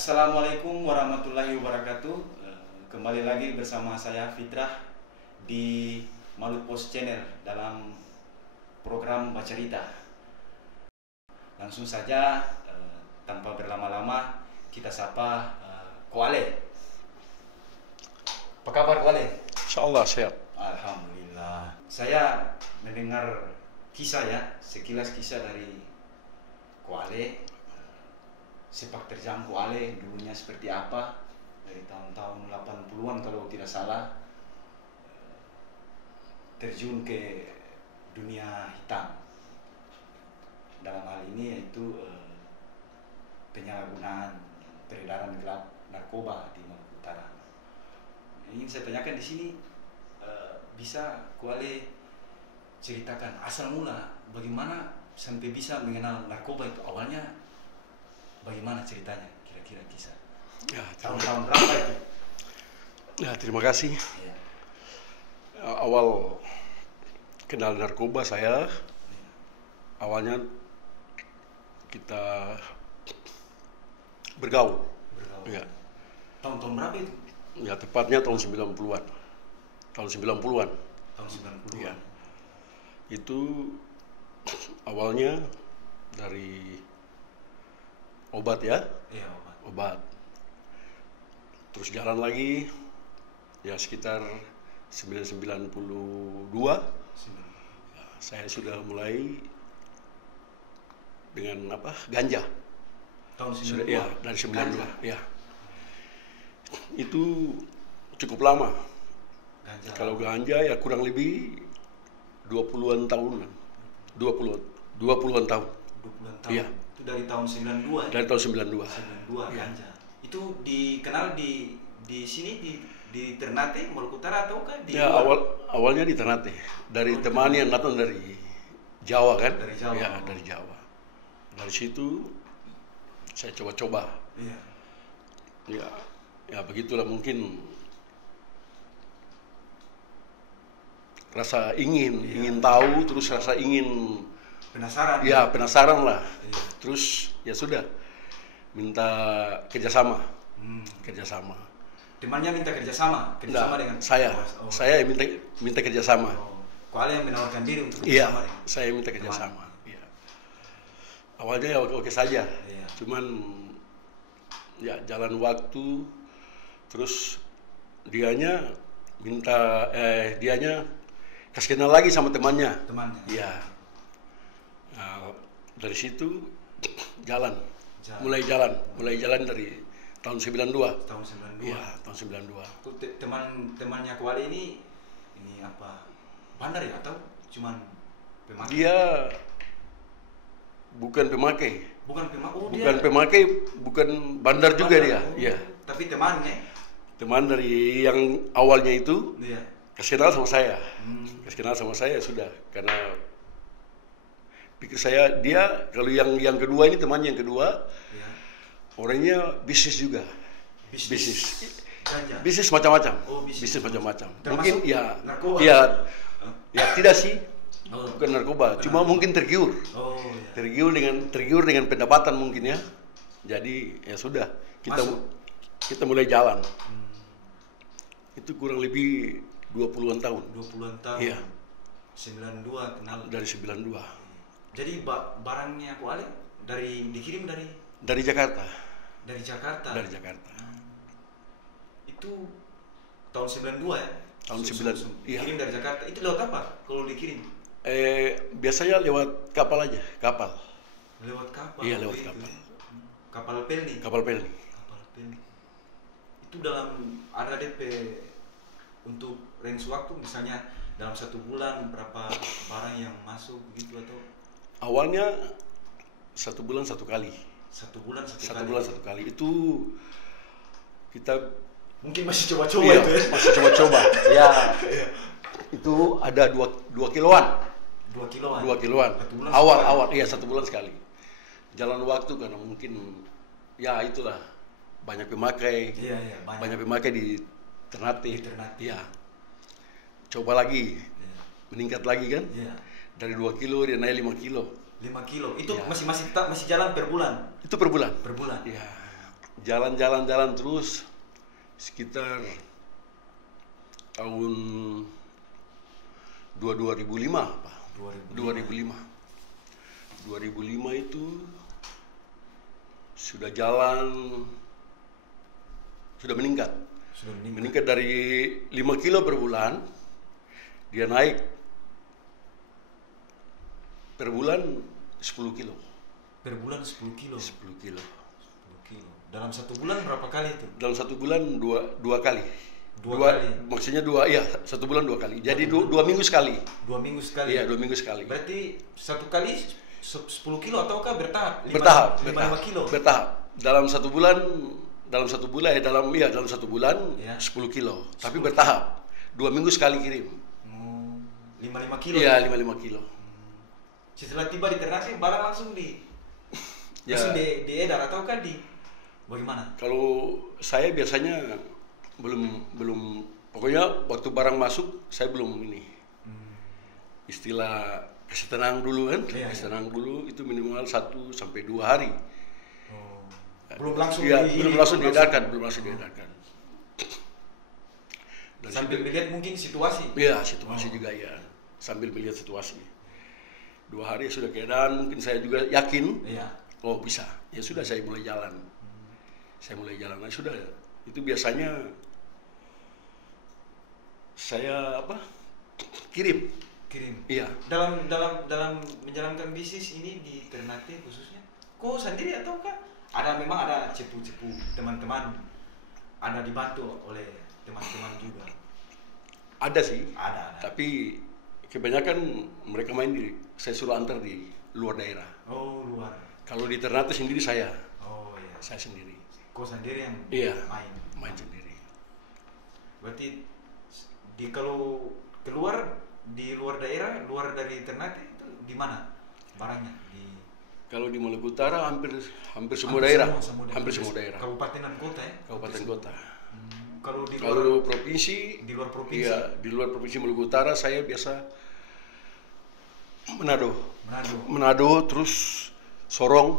Assalamualaikum warahmatullahi wabarakatuh. Kembali lagi bersama saya Fitrah di Malut Post Channel dalam program Bacarita. Langsung saja tanpa berlama-lama kita sapa Koale. Apa kabar Koale? Insyaallah sehat. Alhamdulillah. Saya mendengar kisah ya, sekilas kisah dari Koale. Sepak terjang Koale dulunya seperti apa dari tahun-tahun 80-an kalau tidak salah, terjun ke dunia hitam. Dalam hal ini yaitu penyalahgunaan peredaran gelap narkoba di Maluku Utara. Ingin saya tanyakan di sini, bisa Koale ceritakan asal mula bagaimana sampai bisa mengenal narkoba itu, awalnya bagaimana ceritanya, kira-kira kisah? Ya, Tahun-tahun berapa itu? Ya, terima kasih. Ya. Awal kenal narkoba saya, awalnya kita bergaul. Ya. Tahun-tahun berapa itu? Ya, tepatnya tahun 90-an. Tahun 90-an. Tahun 90-an. Ya. Itu awalnya dari obat ya. Iya, Obat. Terus jalan lagi ya sekitar 1992 ya, saya sudah mulai dengan ganja. Tahun 92. Sudah ya, dari 92 Ganja. ya. Itu cukup lama. Ganja. Kalau ganja ya kurang lebih 20-an tahunan. 20-an tahun. 20-an tahun. Iya. Itu dari tahun 92. Dari tahun 92. 92 Iya. ganja. Itu dikenal di sini di Ternate, Maluku Utara ataukah di Ya luar? awalnya di Ternate. Dari teman yang datang dari Jawa kan? Dari Jawa. Ya, dari Jawa. Dari situ saya coba-coba. Iya. Ya begitulah mungkin rasa ingin tahu, terus rasa ingin Penasaran? ya penasaran lah. Iya. Terus ya sudah minta kerjasama. Kerjasama. Temannya minta kerjasama Nah, dengan Oh. saya yang minta kerjasama. Oh. Koale yang menawarkan diri untuk Iya, kerjasama dengan saya minta kerjasama. teman. Iya. Awalnya ya oke saja, Iya. cuman ya jalan waktu, terus dianya kasih kenal lagi sama temannya. Temannya. Iya. Nah, dari situ jalan. Jalan. mulai jalan dari tahun 92. Tahun 92. Iya, tahun 92. Tuh, temannya Koale ini apa? Bandar ya atau cuman pemakai? Dia bukan pemakai. Bukan pemakai. Oh, Bukan dia pemakai, bukan bandar juga bandar. dia. Oh, Iya. Tapi temannya. Teman dari yang awalnya itu Iya. kasih kenal sama saya. Hmm. Kasih kenal sama saya sudah, karena pikir saya dia kalau yang kedua ini temannya yang kedua Iya. orangnya bisnis juga. Bisnis. Ganja. Bisnis macam-macam. Oh, bisnis macam-macam. Termasuk Mungkin ya narkoba? ya tidak sih. Oh. Bukan narkoba, cuma mungkin tergiur. Oh, iya. Tergiur dengan pendapatan mungkin ya. Jadi ya sudah, kita mulai jalan. Itu kurang lebih 20-an tahun. 20-an tahun. Iya. 92 kenal. Dari 92. Jadi barangnya Koale dikirim dari Jakarta. Jakarta. Dari Jakarta. Itu tahun 92 ya? Tahun 92, iya. Dikirim dari Jakarta. Itu lewat apa kalau dikirim? Biasanya lewat kapal aja, kapal. Lewat kapal. Iya, lewat itu. kapal. Kapal pelni. Kapal pelni. Kapal pelni. Itu dalam ada DP untuk range waktu, misalnya dalam 1 bulan berapa barang yang masuk begitu atau? Awalnya 1 bulan 1 kali. 1 bulan 1 1 kali. bulan 1 kali. Itu kita Mungkin masih coba-coba iya, itu ya. masih coba-coba. Ya. Itu ada 2 kiloan. 2 kiloan. 2 kiloan. 1 bulan Awal, iya 1 bulan sekali. Jalan waktu karena mungkin ya itulah banyak pemakai. Iya, Banyak pemakai di Ternate. Di Ternate. Iya. Coba lagi, Iya. meningkat lagi kan? Iya. Dari 2 kilo dia naik 5 kilo. 5 kilo. Itu Iya. masih jalan per bulan. Itu per bulan. Per bulan. Iya. jalan terus sekitar tahun 2005 Pak. 2005 itu sudah meningkat. Meningkat dari 5 kilo per bulan, dia naik per bulan 10 kilo. Per bulan 10 kilo? 10 kilo. 10 kilo. Dalam satu bulan berapa kali itu? Dalam satu bulan dua kali. Dua kali? Maksudnya satu bulan 2 kali. Jadi 2 minggu sekali. 2 minggu sekali? Iya, 2 minggu sekali. Berarti satu kali 10 kilo ataukah bertahap? 5 kilo? Bertahap. Dalam satu bulan dalam 10 kilo. Tapi bertahap. 2 minggu sekali kirim. 5 kilo? Iya, 5 kilo. Setelah tiba di Ternate, barang langsung langsung diedar ataukah bagaimana? Kalau saya biasanya belum pokoknya waktu barang masuk saya belum ini. Istilah kasih tenang dulu kan? Kasih tenang dulu itu minimal 1 sampai 2 hari. Belum langsung belum langsung diedarkan. Sambil melihat mungkin situasi. Iya, situasi juga ya. Sambil melihat situasi. 2 hari sudah keadaan, mungkin saya juga yakin. Iya. Oh bisa. Ya sudah saya mulai jalan. Nah, sudah. Itu biasanya saya kirim. Iya. Dalam menjalankan bisnis ini di Ternate khususnya, kok sendiri ataukah memang ada cepu-cepu teman-teman, ada dibantu oleh teman-teman juga? Ada sih. Ada. Tapi kebanyakan mereka saya suruh antar di luar daerah. Oh, luar. Kalau di Ternate sendiri saya. Oh iya. Saya sendiri. Kau sendiri yang main sendiri. Berarti kalau keluar di luar daerah, luar dari Ternate itu di mana barangnya? Kalau di Maluku Utara hampir semua daerah. Hampir semua daerah. Kabupaten dan kota ya? Kabupaten kota. Kalau provinsi? Di luar provinsi? Iya, di luar provinsi Maluku Utara saya biasa Manado terus Sorong.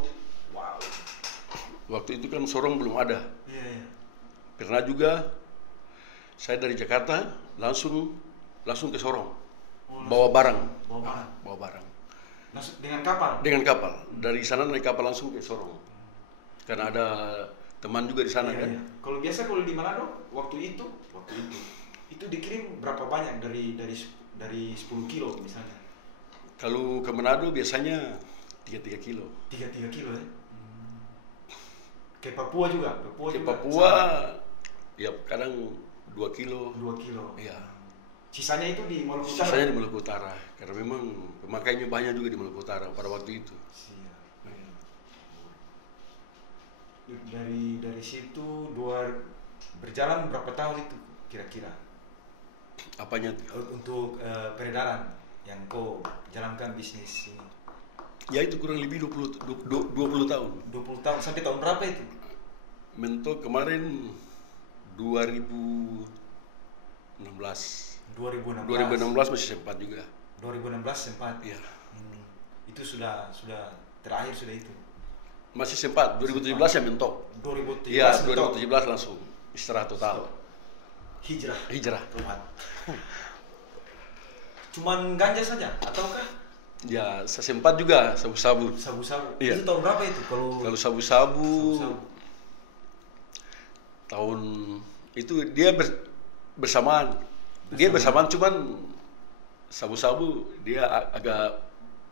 Wow. Waktu itu kan Sorong belum ada. Iya. Pernah juga saya dari Jakarta langsung ke Sorong. Bawa barang. Dengan kapal? Dengan kapal. Dari sana naik kapal langsung ke Sorong. Karena ada teman juga di sana kan. Iya. Kalau di Manado waktu itu dikirim berapa banyak dari 10 kilo misalnya? Kalau ke Manado biasanya 3 kilo. 3 kilo ya? Ke Papua juga? Ke Papua ya kadang 2 kilo. 2 kilo? Iya. Sisanya itu di Maluku Utara? Sisanya di Maluku Utara. Karena memang pemakainya banyak juga di Maluku Utara pada waktu itu. Dari situ berjalan berapa tahun itu kira-kira? Apanya? Untuk peredaran yang kau jalankan bisnis ini? Ya itu kurang lebih 20 tahun. 20 tahun, sampai tahun berapa itu? Mentok kemarin 2016 masih sempat juga. 2016 sempat? Iya. Itu sudah terakhir sudah itu? Masih sempat, 2017 ya mentok. 2017 Iya, 2017 langsung istirahat total. Hijrah. Cuman ganja saja ataukah? Ya, sempat juga sabu-sabu. Iya. Itu tahun berapa itu? Kalau sabu-sabu tahun itu dia bersamaan. Dia bersamaan cuman sabu-sabu dia agak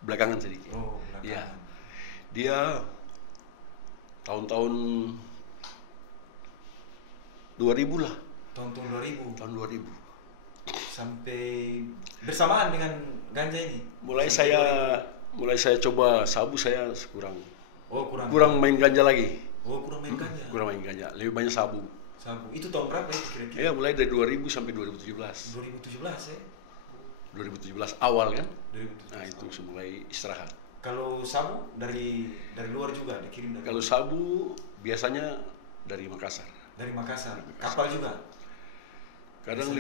belakangan sedikit. Oh, belakangan. Iya. Dia tahun-tahun 2000 lah. Tahun 2000. Tahun 2000. Sampai bersamaan dengan ganja ini. Mulai saya coba sabu saya kurang. Oh, kurang main ganja lagi. Oh, kurang main ganja. Kurang main ganja, lebih banyak sabu. Itu tahun berapa itu kira-kira? Ya, mulai dari 2000 sampai 2017. 2017 ya? 2017 awal kan? 2017. Nah, itu mulai istirahat. Kalau sabu dari luar juga dikirim dari? Kalau sabu biasanya dari Makassar. Dari Makassar. Kapal juga? Kadang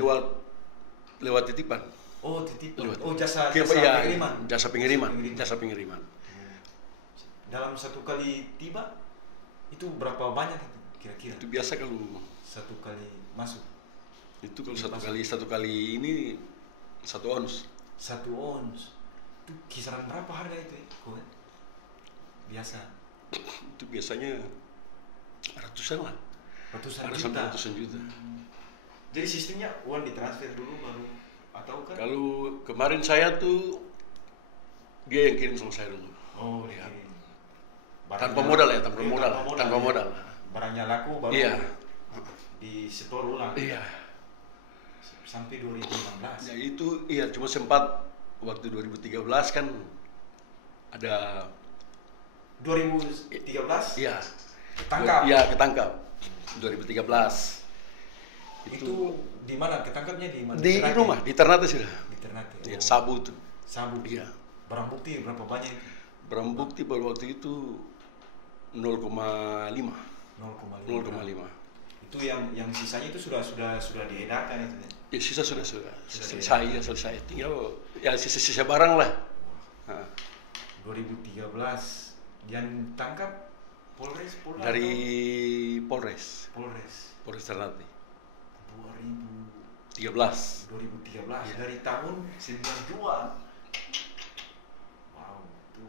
lewat titipan. Oh, titipan. Oh, jasa pengiriman. Pengiriman. Dalam satu kali tiba itu berapa banyak itu? kira-kira? Itu biasa kalau Satu kali masuk. itu kalau Ini satu kali ini 1 ons. 1 ons. Itu kisaran berapa harga itu ya? Kok? Biasa. Itu biasanya ratusan lah. Ratusan Ada juta. sampai ratusan juta. Jadi sistemnya uang ditransfer dulu baru atau kan? Kalau kemarin saya tuh dia yang kirim sama saya dulu. Oh, Ya. dikirim. Tanpa modal ya, tanpa Iya, modal. Tanpa ya. modal. Barangnya laku baru Iya. disetor ulang. Iya. Sampai 2016. Ya itu iya cuma sempat waktu 2013 kan ada 2013 iya tangkap. iya ketangkap 2013 Itu di mana ketangkapnya di mana? di Ternate? rumah di Ternate sudah Di Ternate. ya, Oh, sabu tuh sabu. iya Barang bukti berapa banyak itu? barang bukti pada waktu itu 0,5 0,5. Itu yang sisanya itu sudah diedarkan itu ya. ya sisa sudah selesai tinggal ya sisa barang lah. Nah, 2013 yang tangkap Polres dari Polres Ternate 2013 Iya. dari tahun 92. Wow, itu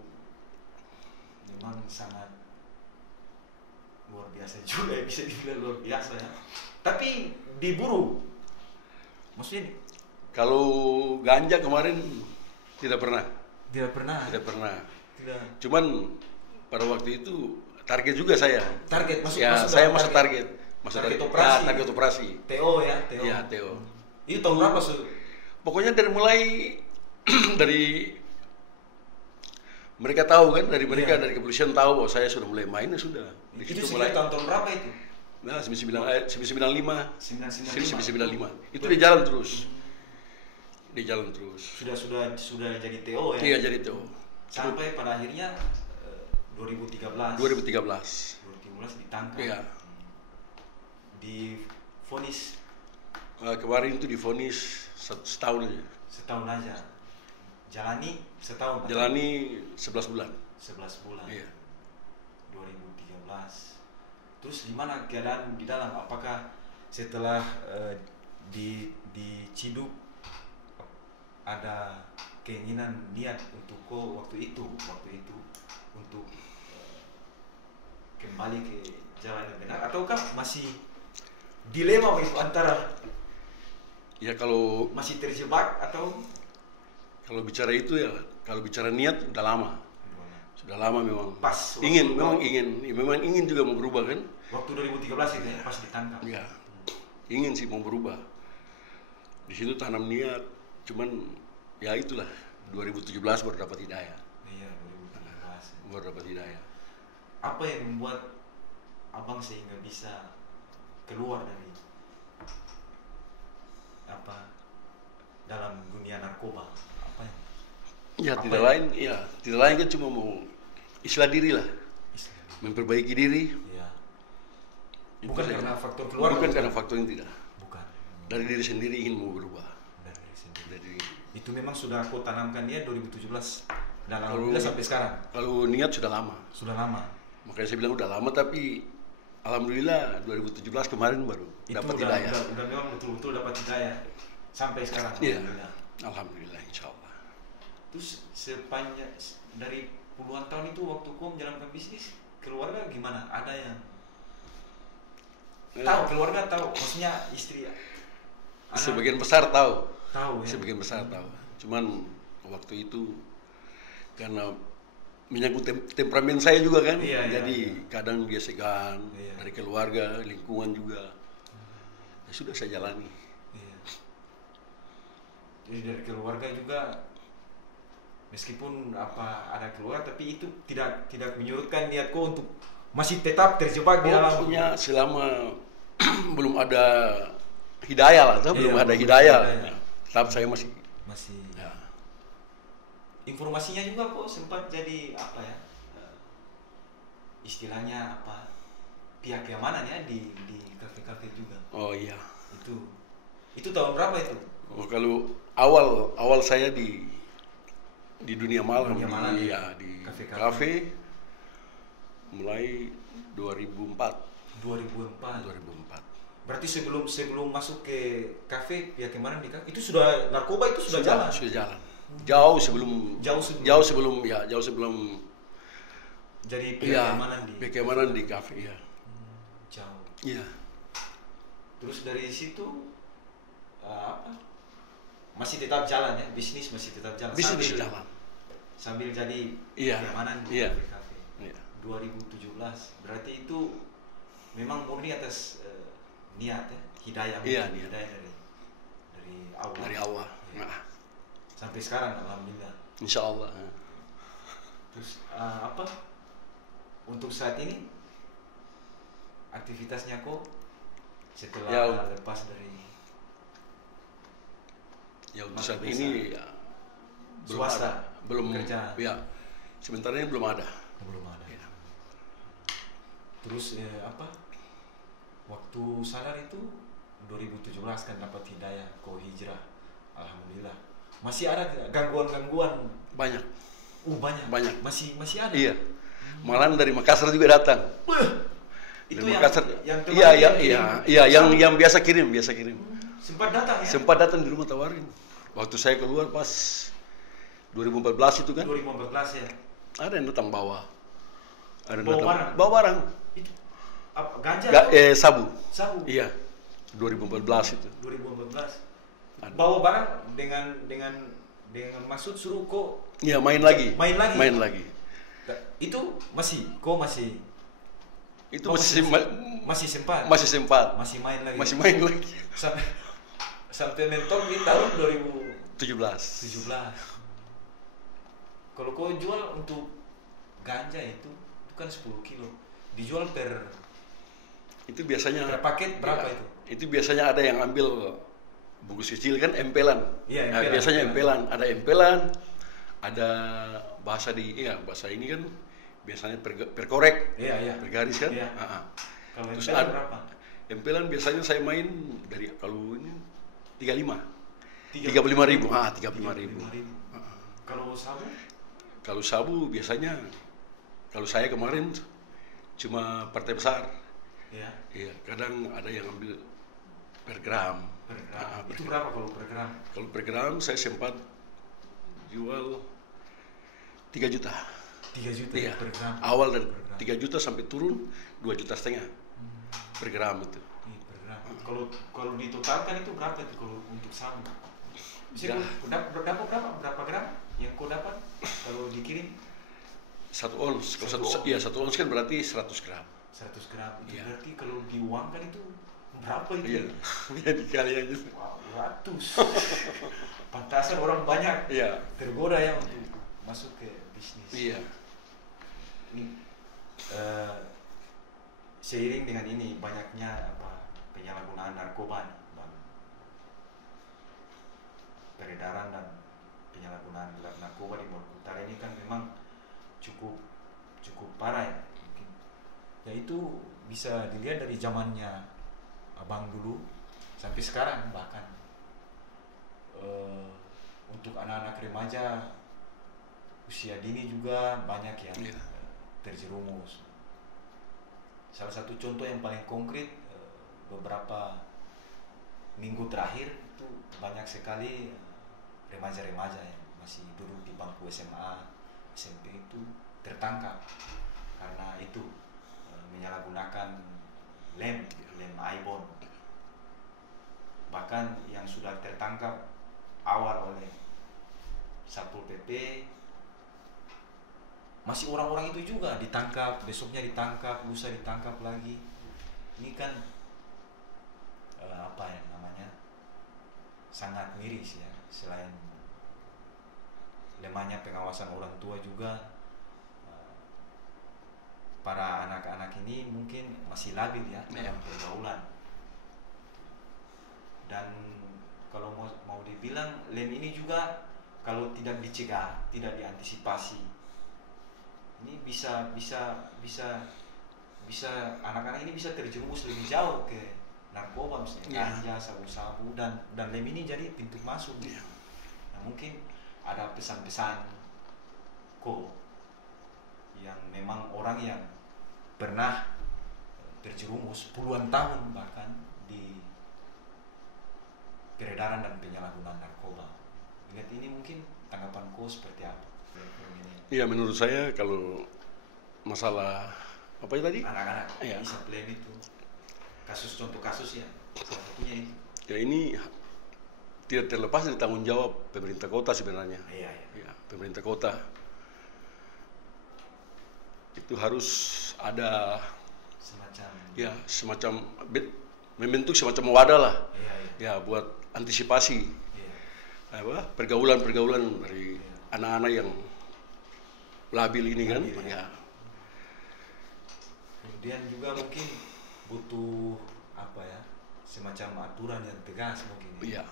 memang sangat luar biasa juga ya, bisa dibilang luar biasa ya. Tapi diburu, maksudnya kalau ganja kemarin tidak pernah tidak pernah. Tidak. cuman pada waktu itu target juga saya Target masuk ya masuk saya dalam masuk target Target operasi. ya, target operasi TO ya, TO. ya Theo Itu tahun berapa pokoknya dari mulai dari mereka tahu kan dari mereka Iya. dari kepolisian tahu bahwa saya sudah mulai main ya sudah di Itu situ mulai mulai tahun berapa itu? nah 1995 1995. itu dia jalan terus Sudah jadi TO ya. iya jadi Theo Sampai pada akhirnya 2013 2013 ditangkap. iya Di vonis kemarin itu divonis setahun aja setahun aja. Jalani setahun. atau jalani 11 bulan 11 bulan. iya 2013. Terus gimana keadaan di dalam? Apakah setelah diciduk ada keinginan niat untuk waktu itu untuk kembali ke jalan yang benar ataukah masih dilema begitu antara ya kalau masih terjebak atau bicara itu ya kalau bicara niat sudah lama memang pas memang ingin juga mau berubah kan waktu 2013 itu ya pas ditangkap. ya ingin sih mau berubah di situ tanam niat cuman ya itulah 2017 baru dapat hidayah Iya, 2013. baru dapat hidayah Apa yang membuat abang sehingga bisa keluar dari dalam dunia narkoba? Apa yang ya Apa tidak lain kan cuma mau istilah diri lah memperbaiki diri Iya. Itu Bukan saja. karena faktor keluarga. bukan karena faktor yang tidak Bukan. dari diri sendiri ingin mau berubah Dari sendiri. dari Itu memang sudah aku tanamkan dia 2017 dan Kalau- alhamdulillah sampai sekarang. kalau niat sudah lama Sudah lama. makanya saya bilang udah lama tapi alhamdulillah 2017 kemarin baru Itu dapat udah, hidayah udah memang betul-betul dapat hidayah sampai sekarang. iya Alhamdulillah. alhamdulillah insyaallah Terus sepanjang dari puluhan tahun itu waktu kau menjalankan bisnis keluarga gimana? Ada yang tahu, keluarga tahu, maksudnya istri, anak sebagian besar tahu tahu ya. sebagian besar tahu cuman waktu itu karena menyangkut temperamen saya juga kan Iya, iya, jadi iya. kadang dia segan Iya. dari keluarga lingkungan juga ya sudah saya jalani Iya. Jadi dari keluarga juga meskipun ada keluar tapi itu tidak menyurutkan niat kau untuk masih tetap terjebak di dalam. pokoknya selama belum ada hidayah lah atau Iya, belum ada belum hidayah ada hidayah. tetap saya masih ya. Informasinya juga kok sempat jadi apa ya, istilahnya apa, pihak yang mana ya di kafe-kafe juga. Oh iya Itu tahun berapa itu? oh, kalau awal saya di dunia malam Dunia malam, di ya. di Kafe-kafe. kafe mulai 2004 2004. 2004. Berarti sebelum masuk ke kafe pihak kemarin itu sudah narkoba itu sudah jalan. Sudah jalan. Jauh sebelum jadi pihak keamanan di kafe ya. Jauh. Iya. Terus dari situ apa? Masih tetap jalan ya, bisnis masih tetap jalan. Bisnis jalan. Sambil jadi Iya. keamanan di Iya. kafe. Iya. 2017. Berarti itu memang murni atas niat ya, hidayah. Iya, hidayah dari Allah. Dari Allah. Ya. Nah, Sampai sekarang alhamdulillah. insya Allah. Terus apa? Untuk saat ini aktivitasnya kok setelah lepas dari untuk saat ini ya, swasta, belum kerja. Ya, sementara ini belum ada. Belum ada. Ya. Terus apa? Waktu sadar itu 2017 kan dapat hidayah kau hijrah. Alhamdulillah. Masih ada tidak gangguan-gangguan? Banyak. Banyak. Masih ada. Iya. Malah dari Makassar juga datang. Itu dari yang Makassar. Iya, yang biasa kirim. Sempat datang ya? Sempat datang di rumah tawarin. Waktu saya keluar pas 2014 itu kan. 2014 ya. Ada yang datang bawa. Ada yang Bawa datang barang? bawa barang. Itu apa, ganja? Sabu. Sabu. Iya. 2014 itu. 2014. Ada. Bawa barang dengan maksud suruh kok Iya, main lagi. Main lagi. Itu masih Itu masih sempat. Masih sempat. Masih main lagi. Sampai mentok di tahun 2017. Kalau kau jual untuk ganja itu kan 10 kilo. Dijual itu biasanya per paket berapa ya, itu? Itu biasanya ada yang ambil bungkus kecil kan empelan. Iya, Nah, biasanya empelan. Ada empelan, ada bahasa ini kan biasanya per korek. Iya. Per garis kan? Iya. Kalau Terus empelan berapa? Empelan biasanya saya main dari kalau ini 35.000. 35.000. Kalau sabu? Kalau sabu biasanya kalau saya kemarin cuma partai besar. Iya, kadang ada yang ambil per gram. Itu berapa kalau per gram? Kalau per gram saya sempat jual 3 juta. 3 juta Iya. per gram. Awal dari 3 juta sampai turun 2,5 juta per gram itu. Per gram. Kalau ditotalkan itu berapa itu kalau untuk sabu? Bisa dapat berapa gram yang kau dapat kalau dikirim? 1 ons. Kalau 1 ons kan berarti 100 gram. 100 gram. Itu Iya. berarti kalau diuangkan itu berapa itu? Iya. Ya dikali aja. Wow, ratus. Pantasan orang banyak tergoda ya untuk masuk ke bisnis. Iya. Ini seiring dengan ini banyaknya penyalahgunaan narkoba nih, Bang. Peredaran dan penyalahgunaan gelap narkoba di Maluku Utara ini kan memang cukup parah ya. Mungkin. Ya itu bisa dilihat dari zamannya abang dulu sampai sekarang bahkan untuk anak-anak remaja usia dini juga banyak yang terjerumus. Salah satu contoh yang paling konkret beberapa minggu terakhir itu banyak sekali remaja-remaja yang masih duduk di bangku SMA, SMP itu tertangkap karena itu menyalahgunakan lem Aibon. Bahkan yang sudah tertangkap awal oleh Satpol PP masih orang-orang itu juga ditangkap, besoknya ditangkap, lusa ditangkap lagi. Ini kan apa ya namanya, sangat miris ya. Selain lemahnya pengawasan orang tua juga, para anak-anak ini mungkin masih labil ya dalam pergaulan. Dan kalau mau dibilang lem ini juga kalau tidak dicegah, tidak diantisipasi, ini bisa anak-anak ini bisa terjerumus lebih jauh ke narkoba misalnya ganja, sabu-sabu dan lem ini jadi pintu masuk. Nah, mungkin ada pesan-pesan kok yang memang orang yang pernah terjerumus puluhan tahun bahkan di peredaran dan penyalahgunaan narkoba. Lihat ini mungkin tanggapan kau seperti apa? Iya, menurut saya kalau masalah apa ya tadi? Anak-anak Iya. bisa klaim itu contoh kasus ya, salah satunya itu. Ya ini tidak terlepas dari tanggung jawab pemerintah kota sebenarnya. Iya. Ya, pemerintah kota itu harus ada semacam membentuk semacam wadah lah. Iya. Ya, buat antisipasi pergaulan dari anak-anak yang labil ini kan. Ya. Kemudian juga mungkin butuh apa ya, semacam aturan yang tegas mungkin Iya.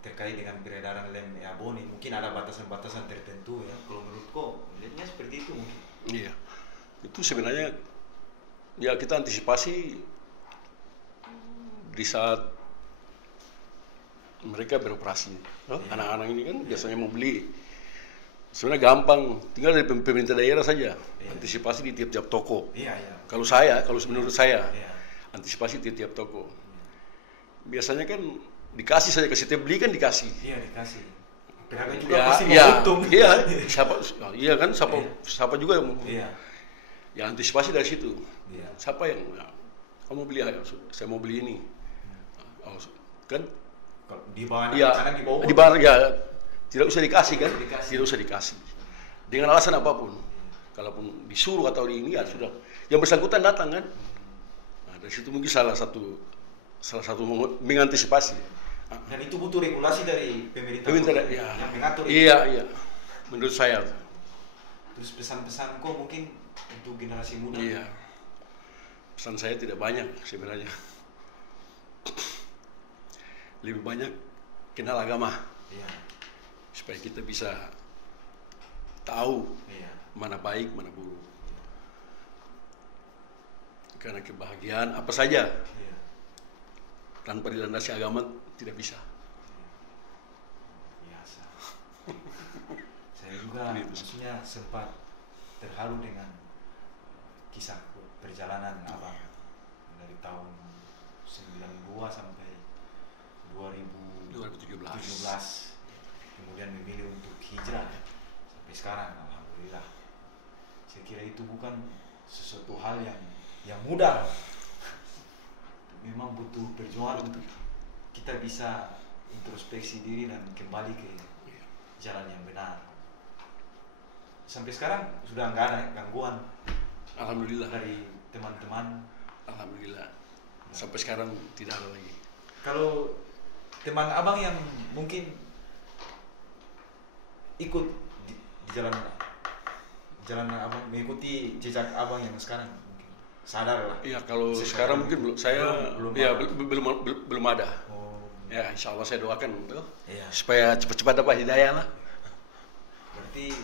terkait dengan peredaran lem abon. Mungkin ada batasan-batasan tertentu ya. Kalau menurutku lihatnya seperti itu mungkin. Iya, itu sebenarnya ya kita antisipasi di saat mereka beroperasi. Anak-anak ini kan biasanya mau beli. Sebenarnya gampang, tinggal dari pemerintah daerah saja. Antisipasi di tiap-tiap toko. Iya. Kalau menurut saya, antisipasi di tiap toko. Biasanya kan dikasih saja, ke setiap beli kan dikasih. Iya, dikasih. Pedagang juga pasti mau untung. Iya, siapa juga yang mau. Iya. Ya antisipasi dari situ. Iya. Siapa yang kamu beli, saya mau beli ini. Kan Di bawah di bawah ya tidak usah dikasih kan? Tidak usah dikasih. Dengan alasan apapun. Kalaupun disuruh atau ini ya sudah. Yang bersangkutan datang kan? Nah, dari situ mungkin salah satu mengantisipasi. Dan itu butuh regulasi dari pemerintah yang mengatur itu. Iya. Menurut saya. Terus pesan-pesan kok mungkin untuk generasi muda. Iya. Pesan saya tidak banyak sebenarnya. Lebih banyak kenal agama. Iya. Supaya kita bisa tahu mana baik, mana buruk. Karena kebahagiaan apa saja tanpa dilandasi agama tidak bisa. Biasa. Saya juga maksudnya sempat terharu dengan kisah perjalanan abang dari tahun 92 sampai 2017. Kemudian memilih untuk hijrah sampai sekarang, alhamdulillah. Saya kira itu bukan sesuatu hal yang mudah. Memang butuh perjuangan untuk kita bisa introspeksi diri dan kembali ke jalan yang benar. Sampai sekarang sudah nggak ada gangguan. Alhamdulillah. Dari teman-teman. Alhamdulillah. Sampai sekarang tidak ada lagi. Kalau teman abang yang mungkin ikut di jalan abang, mengikuti jejak abang yang sekarang, mungkin sadar lah. Iya, kalau sekarang mungkin belum. Saya belum ada. Ya, insya Allah saya doakan tuh, supaya cepat-cepat dapat hidayah lah. Berarti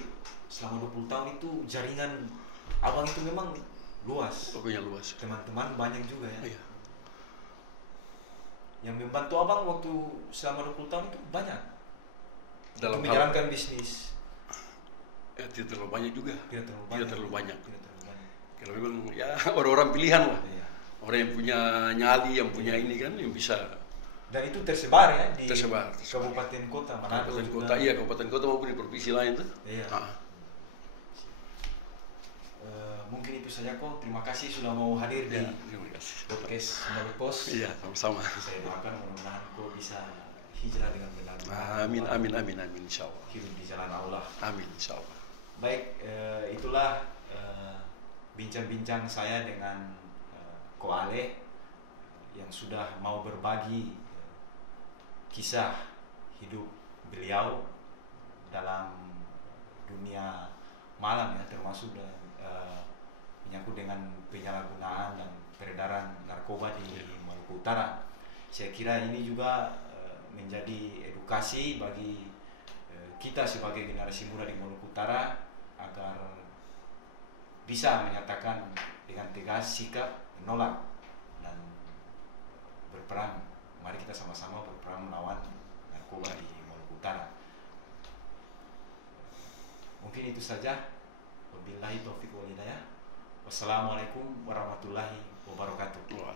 selama 20 tahun itu jaringan abang itu memang luas. Pokoknya luas. Teman-teman banyak juga ya. Iya. Yang membantu abang waktu selama 20 tahun itu banyak. Dalam untuk menjalankan bisnis. Tidak terlalu banyak juga. Tidak terlalu banyak. Kalau memang ya orang-orang pilihan lah. Iya. Orang yang punya nyali, yang punya ini kan, yang bisa. Dan itu tersebar ya di tersebar. Kabupaten kota, Manado kabupaten juga. Kota, iya, kabupaten kota maupun di provinsi lain tuh. Iya. Mungkin itu saja kok. Terima kasih sudah mau hadir di podcast Sembalut Pos. Iya, sama-sama. Saya doakan mudah-mudahan kau bisa hijrah dengan benar. Amin, insya Allah. Hidup di jalan Allah. Amin, insya Allah. Baik, itulah bincang-bincang saya dengan Ko Ale yang sudah mau berbagi kisah hidup beliau dalam dunia malam ya, termasuk menyangkut dengan penyalahgunaan dan peredaran narkoba di Maluku Utara. Saya kira ini juga menjadi edukasi bagi kita sebagai generasi muda di Maluku Utara agar bisa menyatakan dengan tegas sikap menolak dan berperang. Mari kita sama-sama berperang melawan narkoba di Maluku Utara. Mungkin itu saja. Wabillahi taufiq wal hidayah. Wassalamualaikum warahmatullahi wabarakatuh. wabarakatuh. Wah.